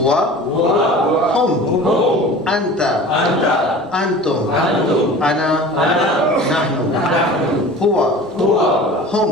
huwa, hum, anta, antum, ana, nahnu. Huwa, hum,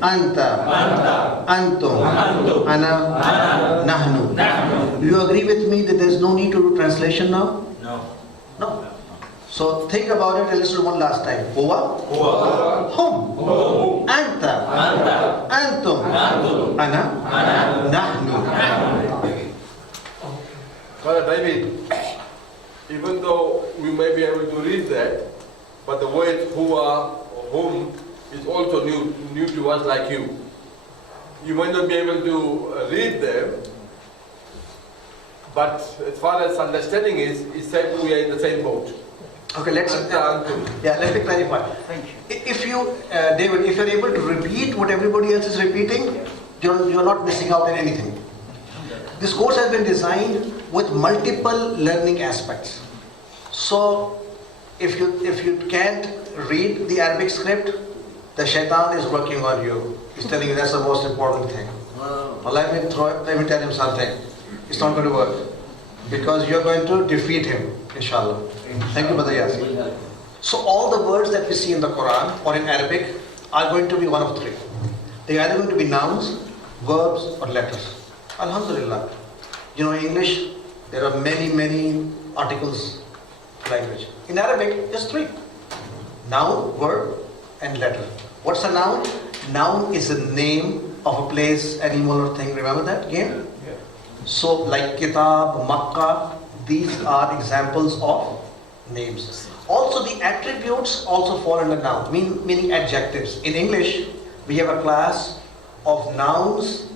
anta, antum, ana, nahnu. Do you agree with me that there is no need to do translation now? No. So think about it and listen one last time. Huwa, hum, anta, antum, ana, nahnu. Brother David, even though we may be able to read that, but the word huwa or whom is also new to us like you. You might not be able to read them, but as far as understanding is, it's said we are in the same boat. Okay, let me clarify. Thank you. If you, David, if you're able to repeat what everybody else is repeating, you're not missing out on anything. This course has been designed with multiple learning aspects. So, if you can't read the Arabic script, the shaitan is working on you. He's telling you that's the most important thing. Well, let me tell him something. It's not going to work because you're going to defeat him, inshallah. Thank you, Brother Yasin. So all the words that we see in the Quran or in Arabic are going to be one of three. They are either going to be nouns, verbs, or letters. Alhamdulillah. You know, in English, there are many articles of language. In Arabic, just three. Noun, verb, and letter. What's a noun? Noun is a name of a place, animal, or thing. Remember that again? Yeah. So, like Kitab, Makkah, these are examples of names. Also, the attributes also fall under noun, meaning adjectives. In English, we have a class of nouns,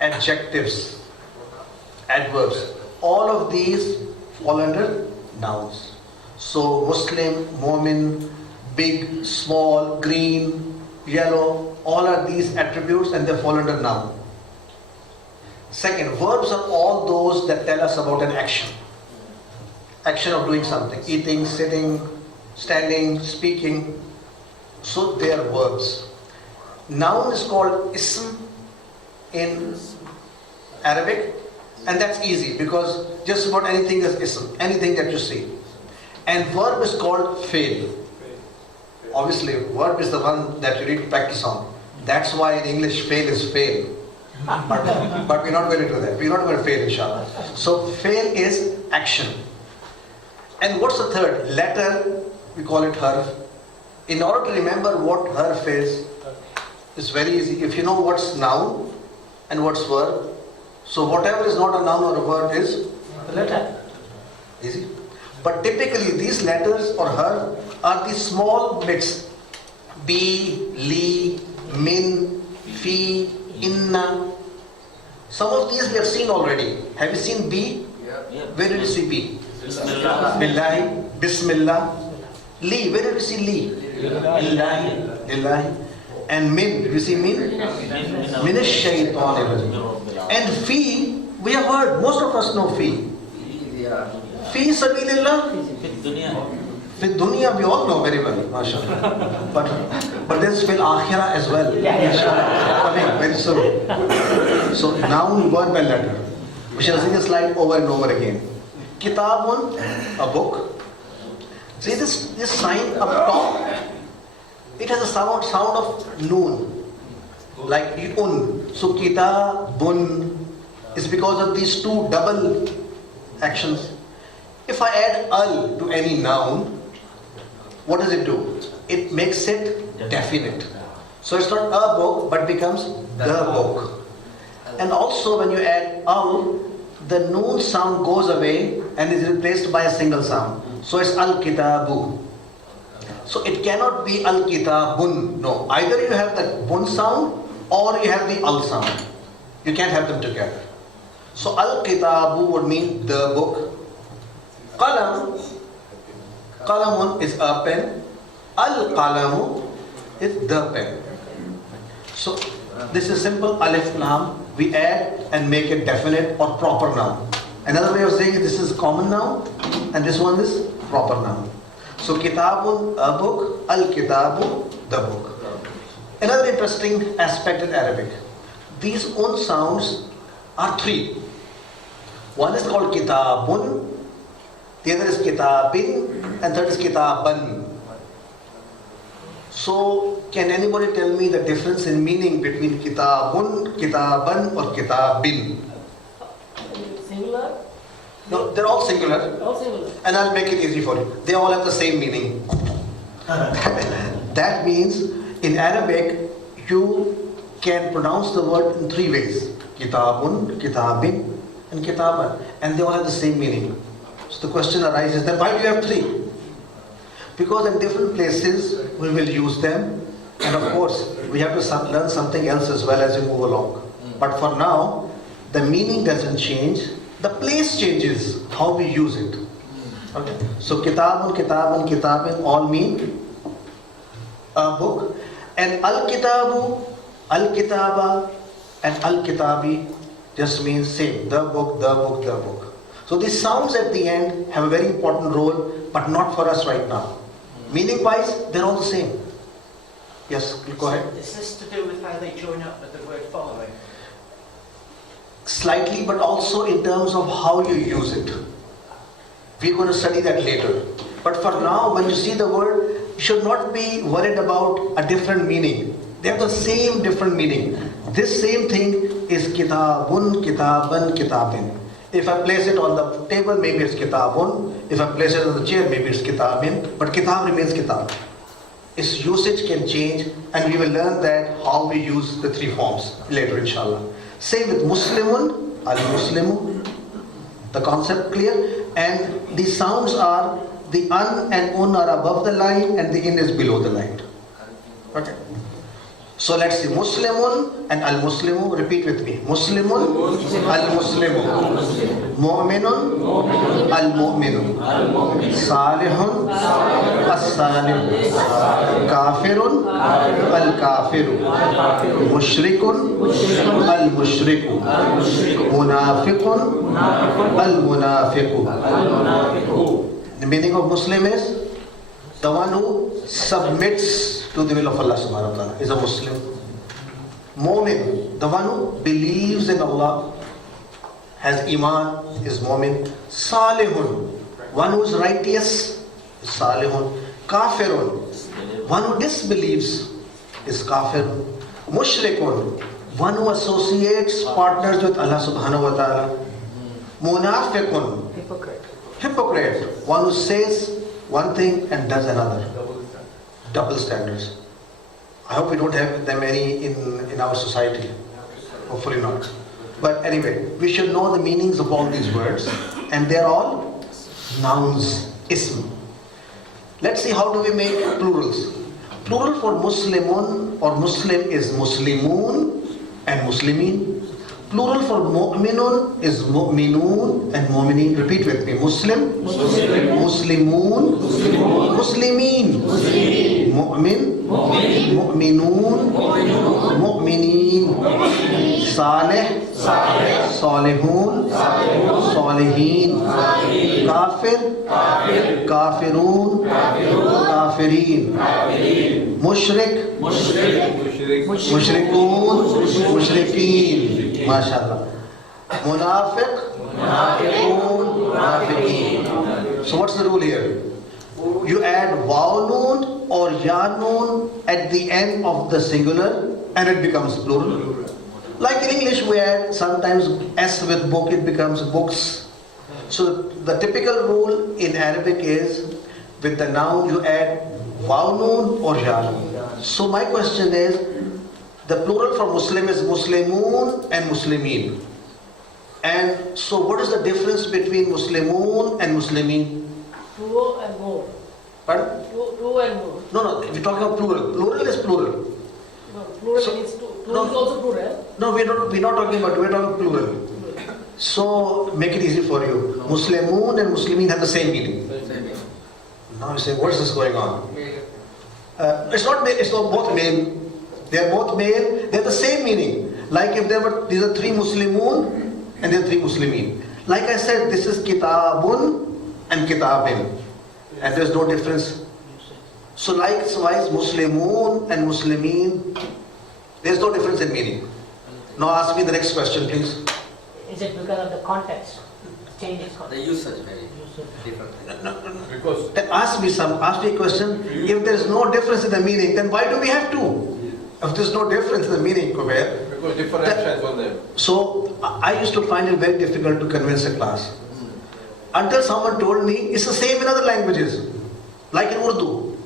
adjectives, adverbs. All of these fall under nouns. So, Muslim, Mu'min, big, small, green, yellow, all are these attributes and they fall under noun. Second, verbs are all those that tell us about an action. Action of doing something, eating, sitting, standing, speaking. So they are verbs. Noun is called ism in Arabic, and that's easy because just about anything is ism, anything that you see. And verb is called fail. Obviously, verb is the one that you need to practice on. That's why in English fail is fail. But we're not going to do that. We're not going to fail, inshallah. So fail is action. And what's the third? Letter, we call it harf. In order to remember what harf is, it's very easy. If you know what's noun and what's verb, so whatever is not a noun or a verb is a letter. Easy. But typically these letters or harf are the small bits. Bi, li, min, fi, inna. Some of these we have seen already. Have you seen bi? Yeah. Where did you see bi? Bismillah. Billahi, Bismillah. Li, where did you see li? Lillahi. Lillahi. And min, did you see min? Min is shaitan. And fi, we have heard, most of us know fi. Fi sabilillah. With dunya, we all know very well, mashallah. But there's fil akhirah as well. Inshallah, coming very soon. So noun, verb and letter. We shall see this slide over and over again. Kitabun, a book. See this sign up top? It has a sound of noon, like un. So kitabun is because of these two double actions. If I add al to any noun, what does it do? It makes it definite. So it's not a book, but becomes the book. And also when you add al, the noon sound goes away and is replaced by a single sound. So it's al-kitabu. So it cannot be al-kitabun. No, either you have the bun sound or you have the al sound. You can't have them together. So al-kitabu would mean the book. Qalam, qalamun is a pen. Al-qalamu is the pen. So this is simple alif lam. We add and make it definite or proper noun. Another way of saying it, this is common noun and this one is proper noun. So kitabun, a book, al-kitabu, the book. Another interesting aspect in Arabic. These un sounds are three. One is called kitabun, the other is kitabin, and third is kitaban. So, can anybody tell me the difference in meaning between kitabun, kitaban, or kitabin? Singular? No, they're all singular, All singular. and I'll make it easy for you. They all have the same meaning. That means in Arabic, you can pronounce the word in three ways: kitabun, kitabin, and kitaban, and they all have the same meaning. So the question arises: then why do you have three? Because in different places we will use them, and of course we have to learn something else as well as we move along. But for now, the meaning doesn't change, the place changes how we use it. Okay? So kitabun, kitaban, kitabin all mean a book, and al-kitabu, al-kitaba, and al-kitabi just means same, the book, the book, the book. So these sounds at the end have a very important role, but not for us right now. Meaning wise, they're all the same. Yes, go ahead. Is this to do with how they join up with the word following? Slightly, but also in terms of how you use it. We're going to study that later. But for now, when you see the word, you should not be worried about a different meaning. They have the same different meaning. This same thing is kitabun, kitaban, kitabin. If I place it on the table, maybe it's kitabun. If I place it on the chair, maybe it's kitabin. But kitab remains kitab. Its usage can change, and we will learn that how we use the three forms later, inshallah. Same with Muslimun, al-Muslimu. The concept clear? And the sounds are, the an and un are above the line, and the in is below the line. Okay. So let's see, Muslimun and al-Muslimu. Repeat with me. Muslimun, al-Muslimu. Mu'minun, al-Mu'minu. Salihun, as-Salihu. Kafirun, al-Kafiru. Mushrikun, al-Mushriku. Munafiqun, al-Munafiqu. The meaning of Muslim is the one who submits to the will of Allah subhanahu wa ta'ala is a Muslim. Mu'min, the one who believes in Allah, has iman, is mu'min. Salihun, one who is righteous, is salihun. Kafirun, one who disbelieves, is kafirun. Mushrikun, one who associates partners with Allah subhanahu wa ta'ala. Munafiqun, hypocrite, one who says one thing and does another. Double standards. I hope we don't have them any in our society. Hopefully not. But anyway, we should know the meanings of all these words, and they're all nouns, ism. Let's see how do we make plurals. Plural for Muslimun or Muslim is Muslimun and Muslimin. Plural for Mu'minun is Mu'minun and Mu'minin. Repeat with me. Muslim, Muslimun, Muslimin, Mu'min, Mu'minun, Mu'minin, Salih, Salihun, Salihin, Kafir, Kafirun, Kafirin, Mushrik, Mushrikun, Mushrikeen. MashaAllah. Munafiq, Munafiqun, Munafiqeen. So what's the rule here? You add waw noon or ya noon at the end of the singular and it becomes plural. Like in English we add sometimes s with book, it becomes books. So the typical rule in Arabic is with the noun you add waw noon or ya noon. So my question is, the plural for Muslim is Muslimun and Muslimin. And so what is the difference between Muslimun and Muslimin? Two and more. Pardon? Two and more. No, we're talking about plural. Plural is plural. No, plural So- means two. Two no. is also plural. No, we're not talking about, we're talking plural. So make it easy for you. Muslimun and Muslimin have the same meaning. Now you say, what is this going on? It's not both male. They are both male. They have the same meaning. Like if these are three Muslimun and there are three Muslimin. Like I said, this is Kitabun and Kitabin. And there's no difference. So likewise, Muslimun and Muslimin, there's no difference in meaning. Now ask me the next question, please. Is it because of the context? Changes The context. usage very different. Because Then ask me a question. If there is no difference in the meaning, then why do we have to? If there's no difference in the meaning, Kubair. because different actions on them. So I used to find it very difficult to convince a class. Until someone told me it's the same in other languages, like in Urdu.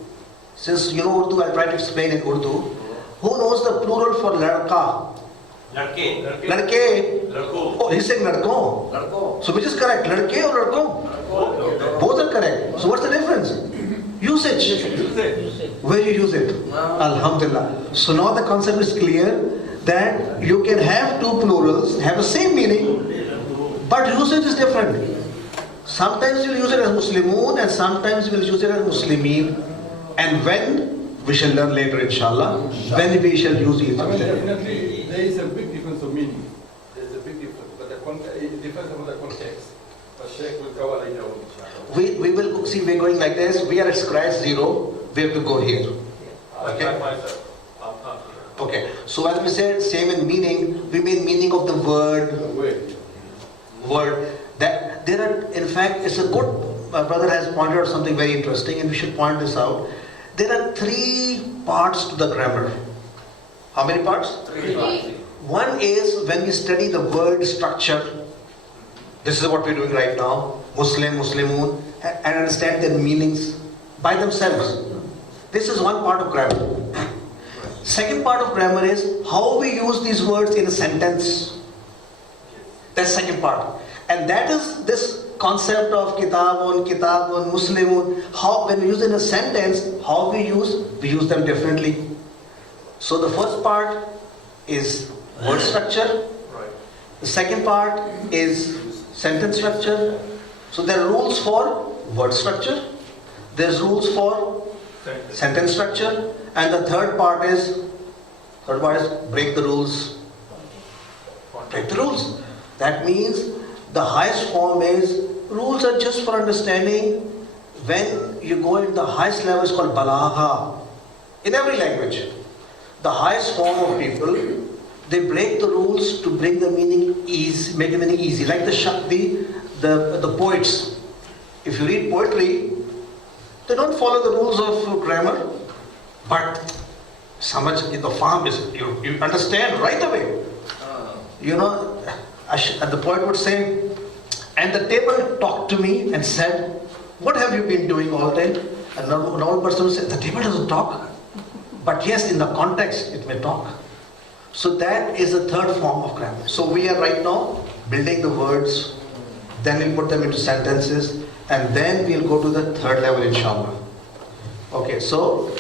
Since you know Urdu, I'll try to explain in Urdu. Who knows the plural for ladka? लड़के Ladke. लड़कों Oh, he's saying ladko. लड़कों So which is correct? Ladke or ladko? Both are correct. So what's the difference? Usage. Where you use it. Alhamdulillah. So now the concept is clear that you can have two plurals, have the same meaning, but usage is different. Sometimes you'll use it as Muslimun and sometimes you'll use it as Muslimin. And when, we shall learn later inshallah, when we shall use each I of mean, them. definitely there is a big difference of meaning. There's a big difference, but it depends on the context. But Sheikh will cover later on, inshallah. We will see, we're going like this. We are at scratch zero. We have to go here. Okay? Okay. So as we said, same in meaning, we mean meaning of the word. Word. That there are, in fact, it's a good, my brother has pointed out something very interesting and we should point this out. There are 3 parts to the grammar. How many parts? 3 parts. One is when we study the word structure. This is what we're doing right now. Muslim, Muslimun, and understand their meanings by themselves. This is one part of grammar. Second part of grammar is how we use these words in a sentence. That's second part. And that is this concept of kitabun, Muslimun. How, when we use in a sentence, how we use them differently. So the first part is word structure. The second part is sentence structure. So there are rules for word structure. There's rules for sentence structure. And the third part is break the rules. Break the rules. That means the highest form is, rules are just for understanding. When you go in the highest level, it's called balagha. In every language, the highest form of people, they break the rules to bring the meaning easy, make the meaning easy. Like the poets. If you read poetry, they don't follow the rules of grammar, but samajh in the farm is, you understand right away. You know, the poet would say, and the table talked to me and said, what have you been doing all day? And a normal person would say, the table doesn't talk. But yes, in the context, it may talk. So that is the third form of grammar. So we are right now building the words, then we'll put them into sentences, and then we'll go to the third level, inshallah. Okay, so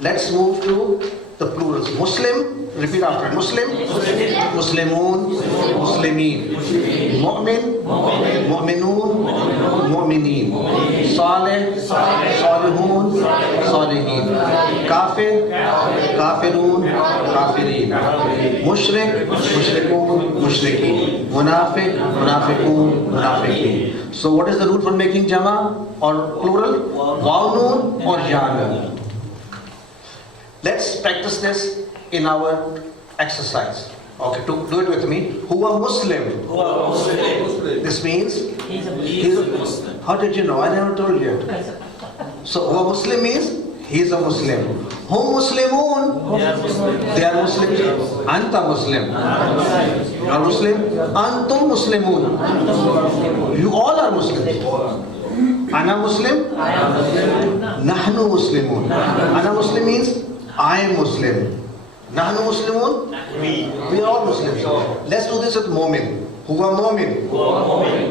let's move to the plurals. Muslim, repeat after me. Muslim, Muslimun, Muslimin. Mu'min, Mu'minun, Mu'minin. Salih, Salihun, Salihin. Kafir, Kafirun, Kafirin. Mushrik, Mushrikun, Mushrikeen. Munafiq, Munafiqun, Munafiqeen. So what is the rule for making jama or plural? Wawnun or Yanun. Let's practice this in our exercise. Okay, to do it with me. Huwa Muslim. This means He's a he's a, how did you know? I never told you. So Huwa Muslim means he is a Muslim. Hum Muslimun. They are Muslims. Anta Muslim. You are Muslim. Antum Muslimun. You all are Muslims. Ana Muslim. Nahnu Muslimun. Ana Muslim means I am Muslim. Nahnu Muslimun? We are all Muslims. Let's do this with Mu'min. Huwa Mu'min.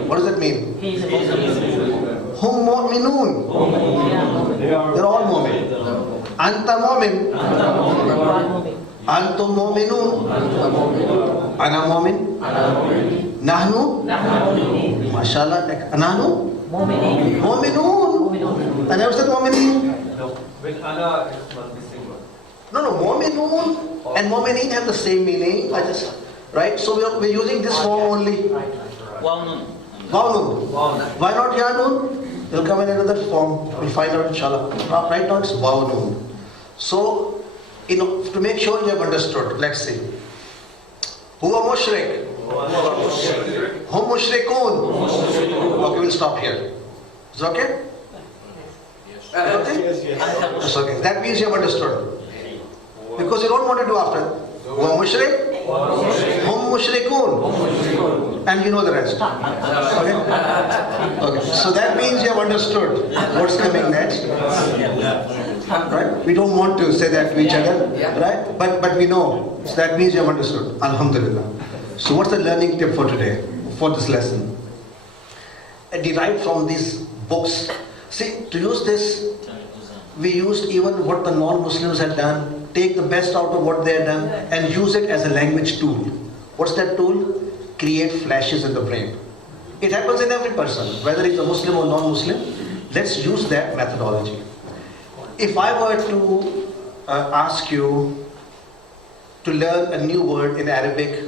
What does that mean? He's a Muslim. Hum Mu'minun. They're all Mu'min. Anta Mu'min. Antum Mu'minun. Ana Mu'min. Nahnu. MashaAllah. Nahnu. Mu'minun. I never said Mu'minin. With Allah, it must be single. No, Mu'minun and Mu'minin have the same meaning. Right? So we're using this form only. Wawnun. Wawnun. Why not Yanun? It'll come in another form. We'll find out inshallah. Right now it's Wawnun. So, to make sure you have understood, let's see. Huwa mushrik. Hum mushrikun. Okay, we'll stop here. Is it okay? Okay? It's okay. That means you have understood. Because you don't want to do after. Hum mushrik. Hum mushrikun. And you know the rest. Okay? Okay. So that means you have understood what's coming next. Right? We don't want to say that to each other. Right? But we know. So that means you have understood. Alhamdulillah. So what's the learning tip for today? For this lesson? Derived from these books. See, to use this, we used even what the non-Muslims had done, take the best out of what they had done and use it as a language tool. What's that tool? Create flashes in the brain. It happens in every person, whether he's a Muslim or non-Muslim. Let's use that methodology. If I were to ask you to learn a new word in Arabic,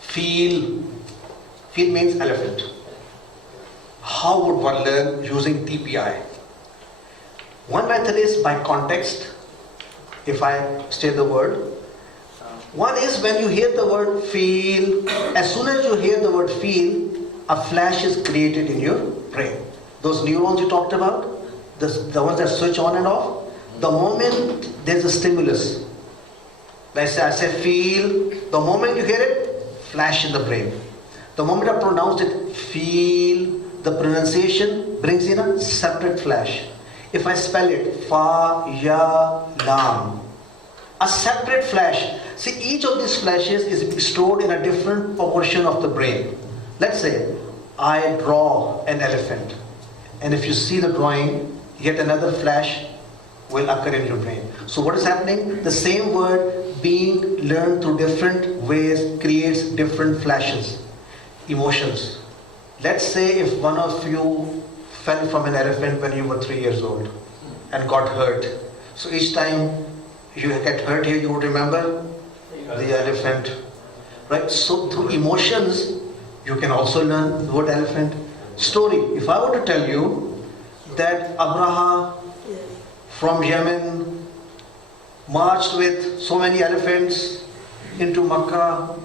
feel means elephant. How would one learn using TPI? One method is by context, if I state the word. One is when you hear the word feel, as soon as you hear the word feel, a flash is created in your brain. Those neurons you talked about, the ones that switch on and off, the moment there's a stimulus, I say feel, the moment you hear it, flash in the brain. The moment I pronounce it, feel, the pronunciation brings in a separate flash. If I spell it, fa, ya, lam, a separate flash. See, each of these flashes is stored in a different proportion of the brain. Let's say, I draw an elephant. And if you see the drawing, yet another flash will occur in your brain. So what is happening? The same word being learned through different ways creates different flashes, emotions. Let's say if one of you fell from an elephant when you were 3 years old and got hurt. So each time you get hurt here, you would remember the elephant. Right? So through emotions, you can also learn the word elephant. Story. If I were to tell you that Abraha from Yemen marched with so many elephants into Makkah,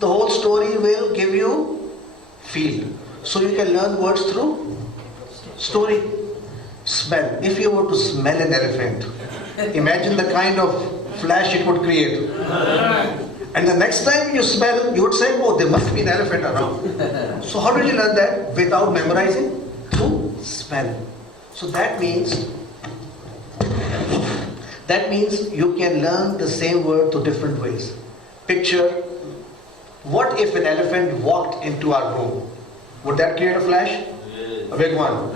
the whole story will give you feel. So you can learn words through story. Smell. If you were to smell an elephant, imagine the kind of flash it would create. And the next time you smell, you would say, oh, there must be an elephant around. So how did you learn that? Without memorizing? Through smell. So that means you can learn the same word through different ways. Picture, what if an elephant walked into our room? Would that create a flash? A big one.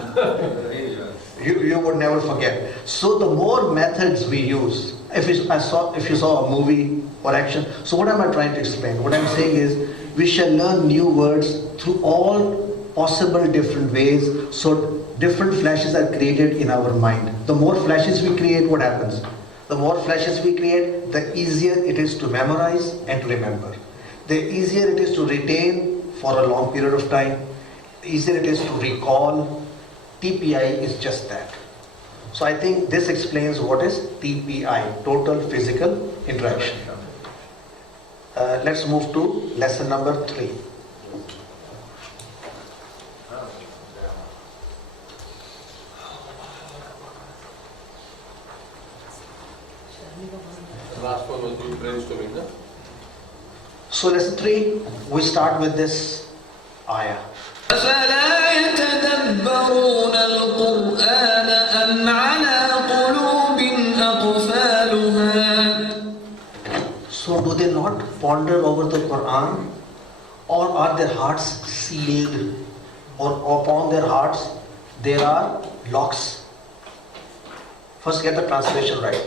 You would never forget. So the more methods we use, if you saw a movie or action, so what am I trying to explain? What I'm saying is, we shall learn new words through all possible different ways, so different flashes are created in our mind. The more flashes we create, what happens? The more flashes we create, the easier it is to memorize and to remember. The easier it is to retain for a long period of time, the easier it is to recall. TPI is just that. So I think this explains what is TPI, total physical interaction. Let's move to lesson number 3. Last one was doing brainstorming, no? So lesson 3, we start with this ayah. أفلا يتدبرون القرآن أم على قلوب أقفالها. So do they not ponder over the Quran, or are their hearts sealed, or upon their hearts there are locks? First get the translation right.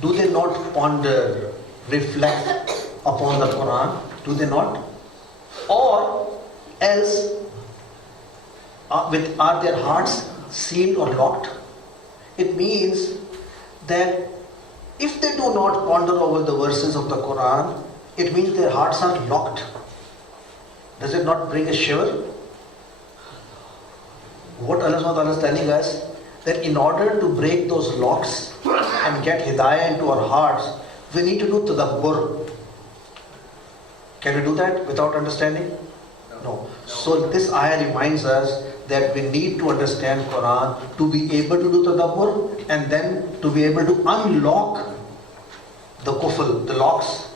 Do they not ponder, reflect upon the Quran? Do they not? Or else, are their hearts sealed or locked? It means that if they do not ponder over the verses of the Quran, it means their hearts are locked. Does it not bring a shiver? What Allah subhanahu wa ta'ala is telling us, that in order to break those locks and get hidayah into our hearts, we need to do tadabbur. Can we do that without understanding? No. No. So this ayah reminds us that we need to understand Quran to be able to do tadabbur and then to be able to unlock the kufl, the locks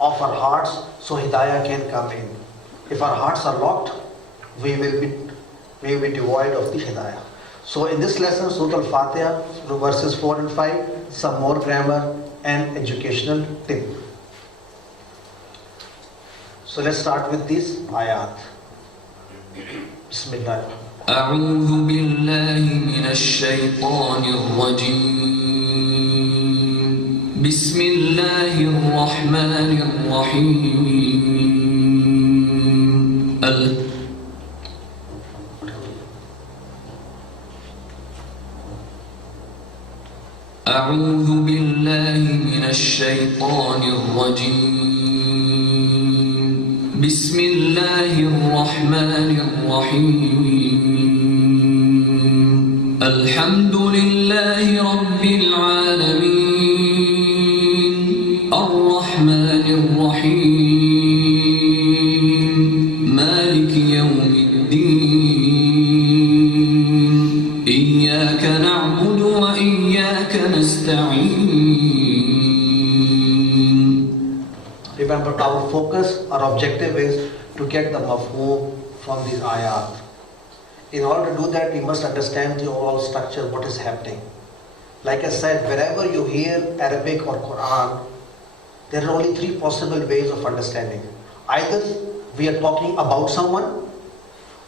of our hearts so hidayah can come in. If our hearts are locked, we will be devoid of the hidayah. So in this lesson, Surah Al-Fatiha, verses 4 and 5, some more grammar and educational tip. So let's start with these ayat. Bismillah. أعوذ بالله من الشيطان الرجيم بسم الله الرحمن الرحيم أعوذ بالله من الشيطان الرجيم بسم الله الرحمن الرحيم الحمد لله رب العالمين الرحمن الرحيم مالك يوم الدين إياك نعبد وإياك نستعين. Remember, our focus, our objective is to get the mafhum from these ayat. In order to do that, we must understand the overall structure, what is happening. Like I said, wherever you hear Arabic or Quran, there are only three possible ways of understanding. Either we are talking about someone,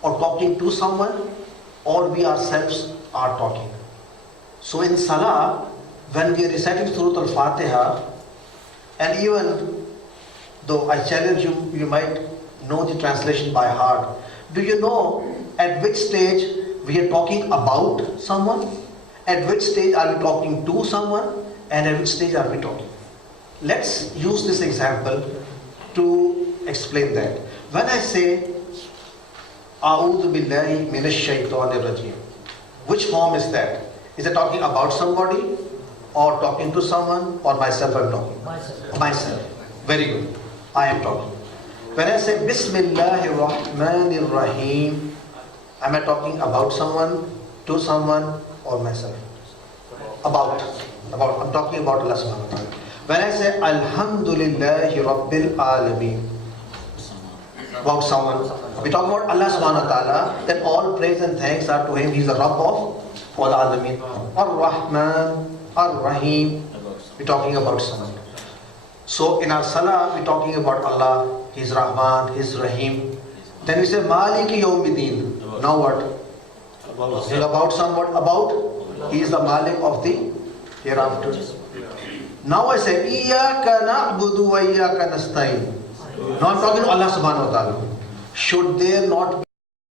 or talking to someone, or we ourselves are talking. So in Salah, when we are reciting Surah Al-Fatiha, and even though I challenge you, you might know the translation by heart. Do you know at which stage we are talking about someone? At which stage are we talking to someone? And at which stage are we talking? Let's use this example to explain that. When I say, A'udhu billahi minash shaitanir rajim, which form is that? Is it talking about somebody, or talking to someone, or myself I'm talking? Myself. Very good. I am talking. When I say Bismillahir Rahmanir Rahim, am I talking about someone, to someone, or myself? About. I'm talking about Allah subhanahu wa ta'ala. When I say Alhamdulillahi Rabbil Alameen, about someone, we talk about Allah subhanahu wa ta'ala, then all praise and thanks are to Him. He is the Rabb of all Alameen. Ar-Rahman, Ar-Rahim, we're talking about someone. So in our Salah, we're talking about Allah, He's Rahman, He's Rahim. Then we say Maliki Yawmiddin. Now what? About someone, about He is the Malik of the hereafter. Now I say Iyaka na'budu wa Iyaka nasta'in. Now I'm talking to Allah subhanahu wa ta'ala. Should there not be